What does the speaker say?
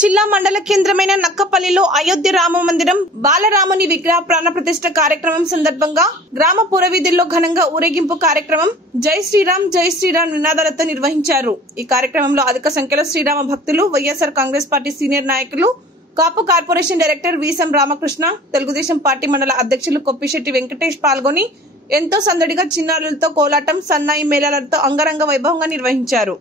జిల్లా మండల కేంద్రమైన నక్కపల్లిలో అయోధ్య రామ మందిరం బాలరాముని విగ్రహ ప్రాణ ప్రతిష్ఠ కార్యక్రమం సందర్భంగా గ్రామ పురవీధుల్లో ఘనంగా ఊరేగింపు కార్యక్రమం జై శ్రీరామ్ నినాదాలతో నిర్వహించారు। ఈ కార్యక్రమంలో అధిక సంఖ్యలో శ్రీరామ భక్తులు, వైఎస్ఆర్ కాంగ్రెస్ పార్టీ సీనియర్ నాయకులు, కాపు corporation director Veesam Ramakrishna, Telugu Desam party మండల అధ్యక్షులు కొప్పిశెట్టి వెంకటేష్ పాల్గొని ఎంతో సందడిగా చిన్నారులతో కోలాటం, సన్నాయి మేళాలతో అంగరంగ వైభవంగా నిర్వహించారు।